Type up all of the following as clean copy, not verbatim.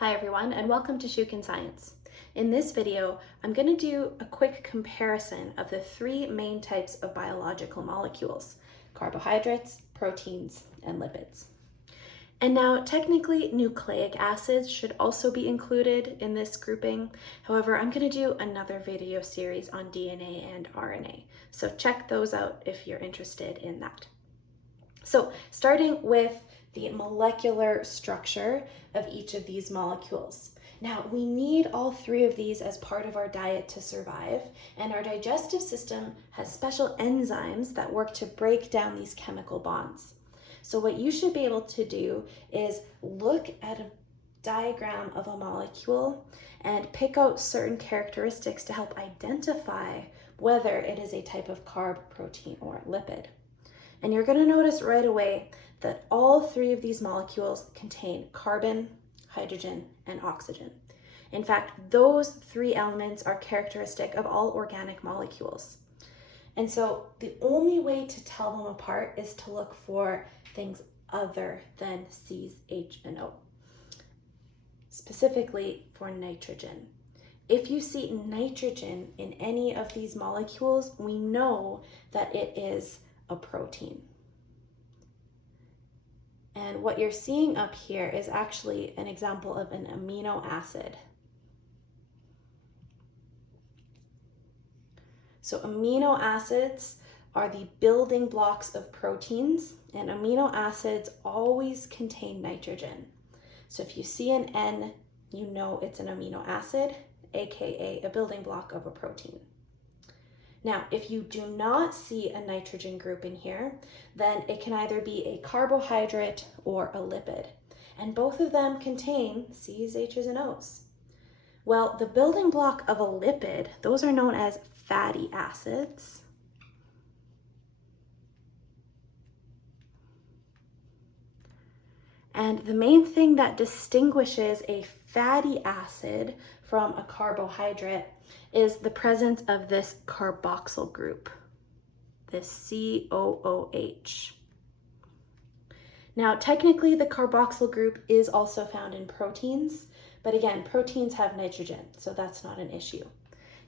Hi everyone, and welcome to Shukin Science. In this video, I'm going to do a quick comparison of the three main types of biological molecules: carbohydrates, proteins, and lipids. And now, technically, nucleic acids should also be included in this grouping. However, I'm going to do another video series on DNA and RNA, so check those out if you're interested in that. So, starting with the molecular structure of each of these molecules. Now, we need all three of these as part of our diet to survive, and our digestive system has special enzymes that work to break down these chemical bonds. So what you should be able to do is look at a diagram of a molecule and pick out certain characteristics to help identify whether it is a type of carb, protein, or lipid. And you're going to notice right away that all three of these molecules contain carbon, hydrogen, and oxygen. In fact, those three elements are characteristic of all organic molecules. And so the only way to tell them apart is to look for things other than C's, H, and O, specifically for nitrogen. If you see nitrogen in any of these molecules, we know that it is a protein. And what you're seeing up here is actually an example of an amino acid. So amino acids are the building blocks of proteins, and amino acids always contain nitrogen. So if you see an N, you know it's an amino acid, aka a building block of a protein. Now, if you do not see a nitrogen group in here, then it can either be a carbohydrate or a lipid, and both of them contain C's, H's, and O's. Well, the building block of a lipid, those are known as fatty acids. And the main thing that distinguishes a fatty acid from a carbohydrate is the presence of this carboxyl group, this COOH. Now, technically, the carboxyl group is also found in proteins, but again, proteins have nitrogen, so that's not an issue.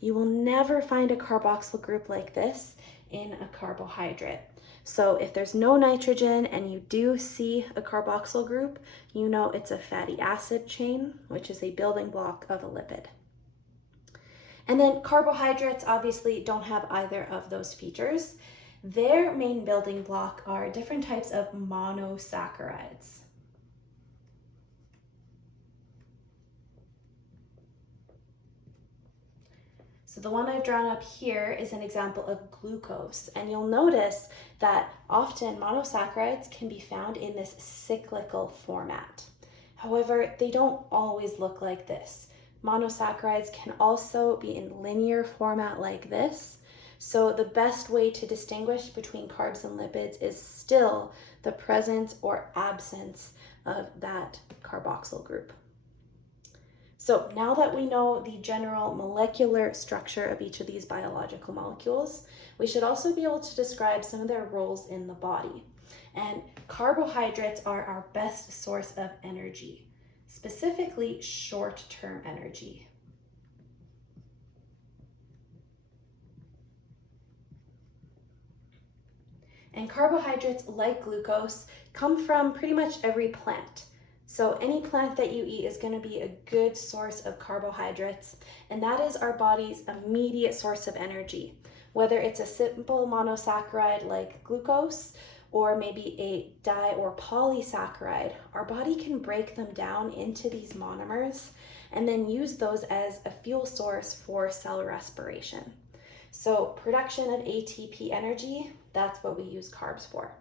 You will never find a carboxyl group like this in a carbohydrate. So if there's no nitrogen and you do see a carboxyl group, you know it's a fatty acid chain, which is a building block of a lipid. And then carbohydrates obviously don't have either of those features. Their main building block are different types of monosaccharides. So the one I've drawn up here is an example of glucose, and you'll notice that often monosaccharides can be found in this cyclical format. However, they don't always look like this. Monosaccharides can also be in linear format like this. So the best way to distinguish between carbs and lipids is still the presence or absence of that carboxyl group. So now that we know the general molecular structure of each of these biological molecules, we should also be able to describe some of their roles in the body. And carbohydrates are our best source of energy, specifically short-term energy. And carbohydrates, like glucose, come from pretty much every plant. So any plant that you eat is going to be a good source of carbohydrates, and that is our body's immediate source of energy. Whether it's a simple monosaccharide like glucose, or maybe a di or polysaccharide, our body can break them down into these monomers and then use those as a fuel source for cell respiration. So production of ATP energy, that's what we use carbs for.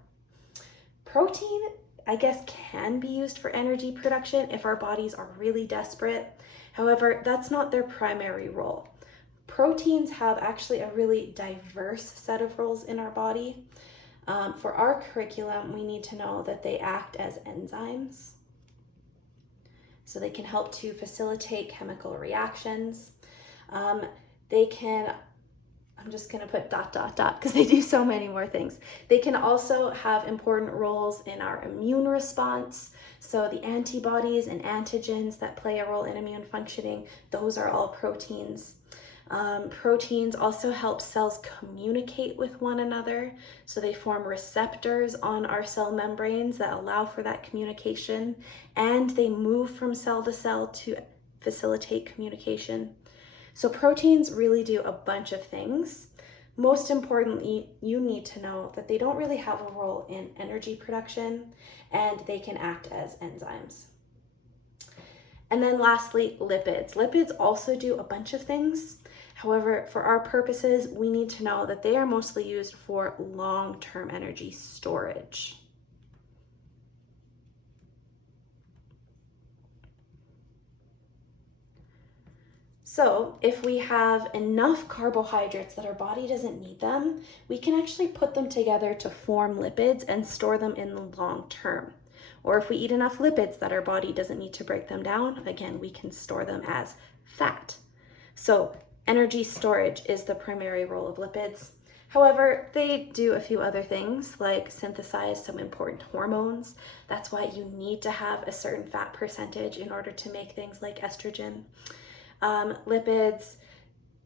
Protein, I guess, can be used for energy production if our bodies are really desperate. However, that's not their primary role. Proteins have actually a really diverse set of roles in our body. For our curriculum, we need to know that they act as enzymes. So they can help to facilitate chemical reactions. They can I'm just going to put ... because they do so many more things. They can also have important roles in our immune response. So the antibodies and antigens that play a role in immune functioning, those are all proteins. Proteins also help cells communicate with one another. So they form receptors on our cell membranes that allow for that communication, and they move from cell to cell to facilitate communication. So proteins really do a bunch of things. Most importantly, you need to know that they don't really have a role in energy production, and they can act as enzymes. And then lastly, lipids. Lipids also do a bunch of things. However, for our purposes, we need to know that they are mostly used for long-term energy storage. So if we have enough carbohydrates that our body doesn't need them, we can actually put them together to form lipids and store them in the long term. Or if we eat enough lipids that our body doesn't need to break them down, again, we can store them as fat. So energy storage is the primary role of lipids. However, they do a few other things like synthesize some important hormones. That's why you need to have a certain fat percentage in order to make things like estrogen. Lipids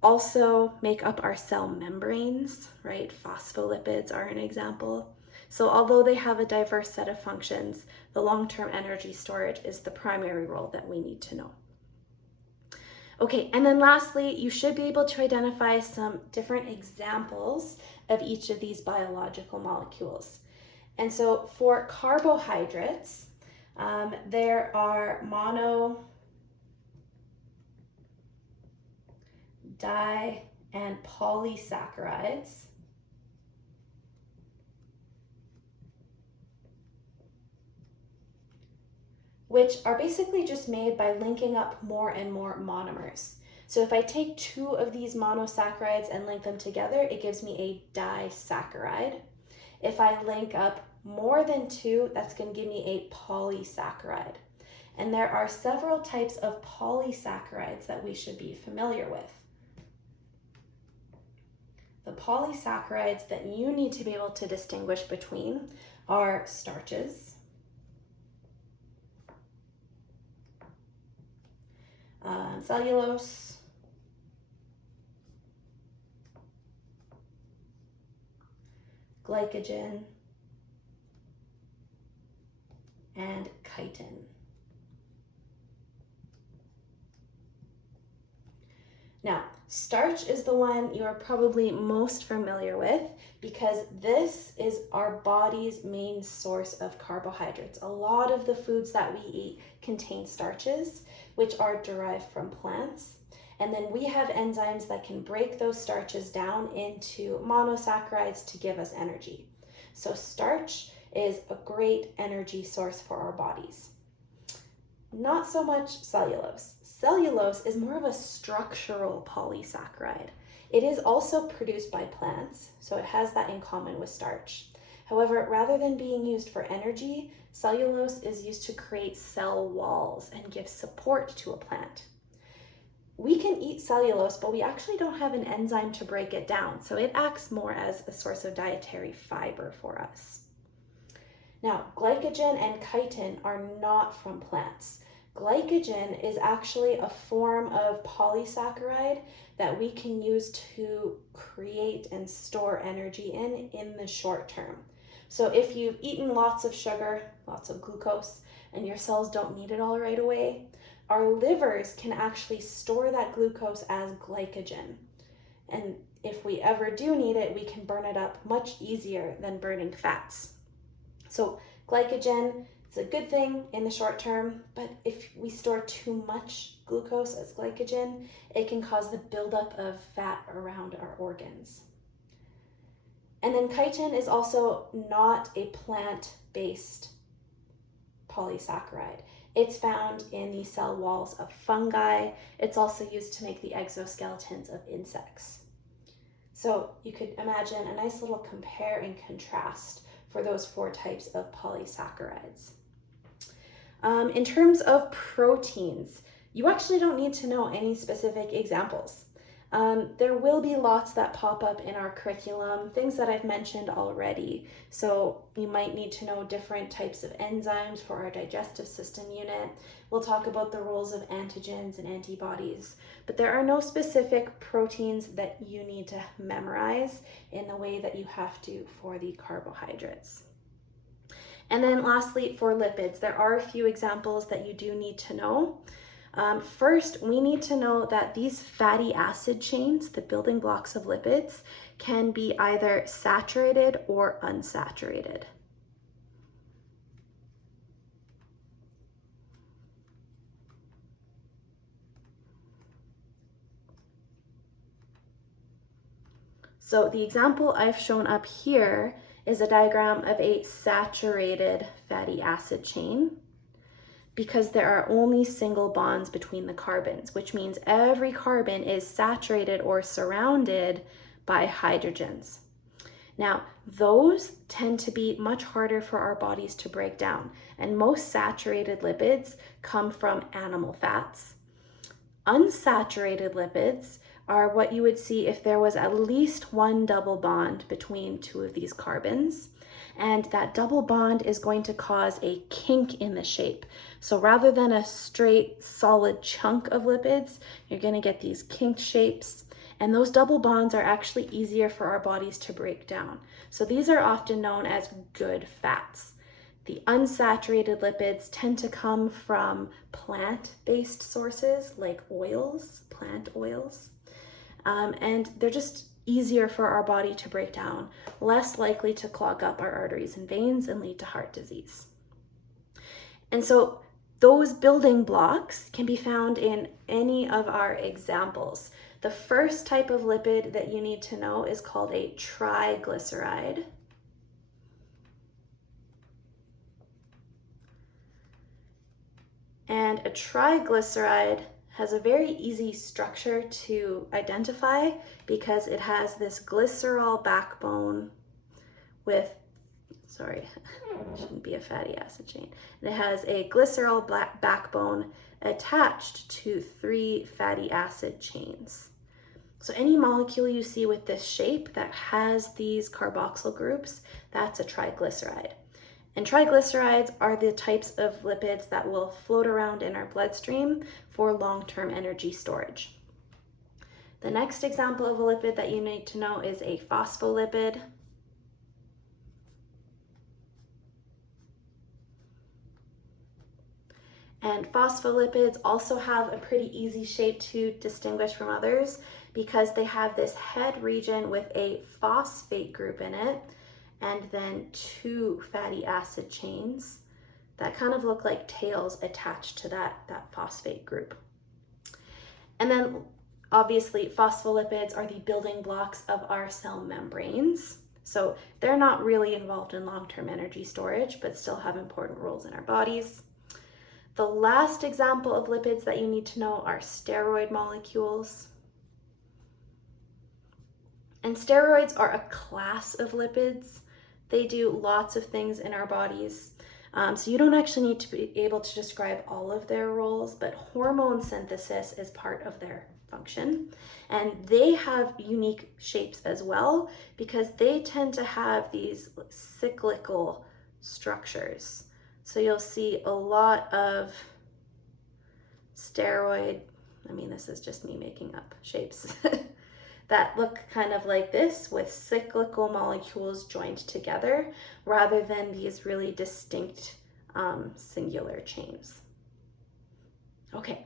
also make up our cell membranes, right? Phospholipids are an example. So although they have a diverse set of functions, the long-term energy storage is the primary role that we need to know. Okay, and then lastly, you should be able to identify some different examples of each of these biological molecules. And so for carbohydrates, there are mono, di, and polysaccharides. Which are basically just made by linking up more and more monomers. So if I take two of these monosaccharides and link them together, it gives me a disaccharide. If I link up more than two, that's going to give me a polysaccharide. And there are several types of polysaccharides that we should be familiar with. The polysaccharides that you need to be able to distinguish between are starches, cellulose, glycogen, and chitin. Now, starch is the one you are probably most familiar with because this is our body's main source of carbohydrates. A lot of the foods that we eat contain starches, which are derived from plants. And then we have enzymes that can break those starches down into monosaccharides to give us energy. So starch is a great energy source for our bodies. Not so much cellulose. Cellulose is more of a structural polysaccharide. It is also produced by plants, so it has that in common with starch. However, rather than being used for energy, cellulose is used to create cell walls and give support to a plant. We can eat cellulose, but we actually don't have an enzyme to break it down, so it acts more as a source of dietary fiber for us. Now, glycogen and chitin are not from plants. Glycogen is actually a form of polysaccharide that we can use to create and store energy in the short term. So if you've eaten lots of sugar, lots of glucose, and your cells don't need it all right away, our livers can actually store that glucose as glycogen. And if we ever do need it, we can burn it up much easier than burning fats. So glycogen is a good thing in the short term, but if we store too much glucose as glycogen, it can cause the buildup of fat around our organs. And then chitin is also not a plant-based polysaccharide. It's found in the cell walls of fungi. It's also used to make the exoskeletons of insects. So you could imagine a nice little compare and contrast for those four types of polysaccharides. In terms of proteins, you actually don't need to know any specific examples. There will be lots that pop up in our curriculum, things that I've mentioned already. So you might need to know different types of enzymes for our digestive system unit. We'll talk about the roles of antigens and antibodies, but there are no specific proteins that you need to memorize in the way that you have to for the carbohydrates. And then lastly, for lipids, there are a few examples that you do need to know. First, we need to know that these fatty acid chains, the building blocks of lipids, can be either saturated or unsaturated. So the example I've shown up here is a diagram of a saturated fatty acid chain, because there are only single bonds between the carbons, which means every carbon is saturated or surrounded by hydrogens. Now, those tend to be much harder for our bodies to break down, and most saturated lipids come from animal fats. Unsaturated lipids are what you would see if there was at least one double bond between two of these carbons. And that double bond is going to cause a kink in the shape. So rather than a straight solid chunk of lipids, you're going to get these kinked shapes. And those double bonds are actually easier for our bodies to break down. So these are often known as good fats. The unsaturated lipids tend to come from plant-based sources like oils, plant oils. And they're just easier for our body to break down, less likely to clog up our arteries and veins and lead to heart disease. And so those building blocks can be found in any of our examples. The first type of lipid that you need to know is called a triglyceride. And a triglyceride has a very easy structure to identify because it has this glycerol backbone with, sorry, shouldn't be a fatty acid chain. And it has a glycerol backbone attached to 3 fatty acid chains. So any molecule you see with this shape that has these carboxyl groups, that's a triglyceride. And triglycerides are the types of lipids that will float around in our bloodstream for long-term energy storage. The next example of a lipid that you need to know is a phospholipid. And phospholipids also have a pretty easy shape to distinguish from others because they have this head region with a phosphate group in it, and then 2 fatty acid chains that kind of look like tails attached to that phosphate group. And then obviously phospholipids are the building blocks of our cell membranes. So they're not really involved in long-term energy storage, but still have important roles in our bodies. The last example of lipids that you need to know are steroid molecules. And steroids are a class of lipids. They do lots of things in our bodies. So you don't actually need to be able to describe all of their roles, but hormone synthesis is part of their function. And they have unique shapes as well because they tend to have these cyclical structures. So you'll see a lot of steroid, this is just me making up shapes, that look kind of like this with cyclical molecules joined together rather than these really distinct singular chains. Okay,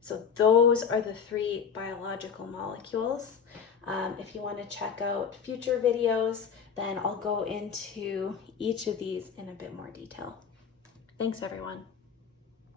so those are the 3 biological molecules. If you want to check out future videos, then I'll go into each of these in a bit more detail. Thanks, everyone.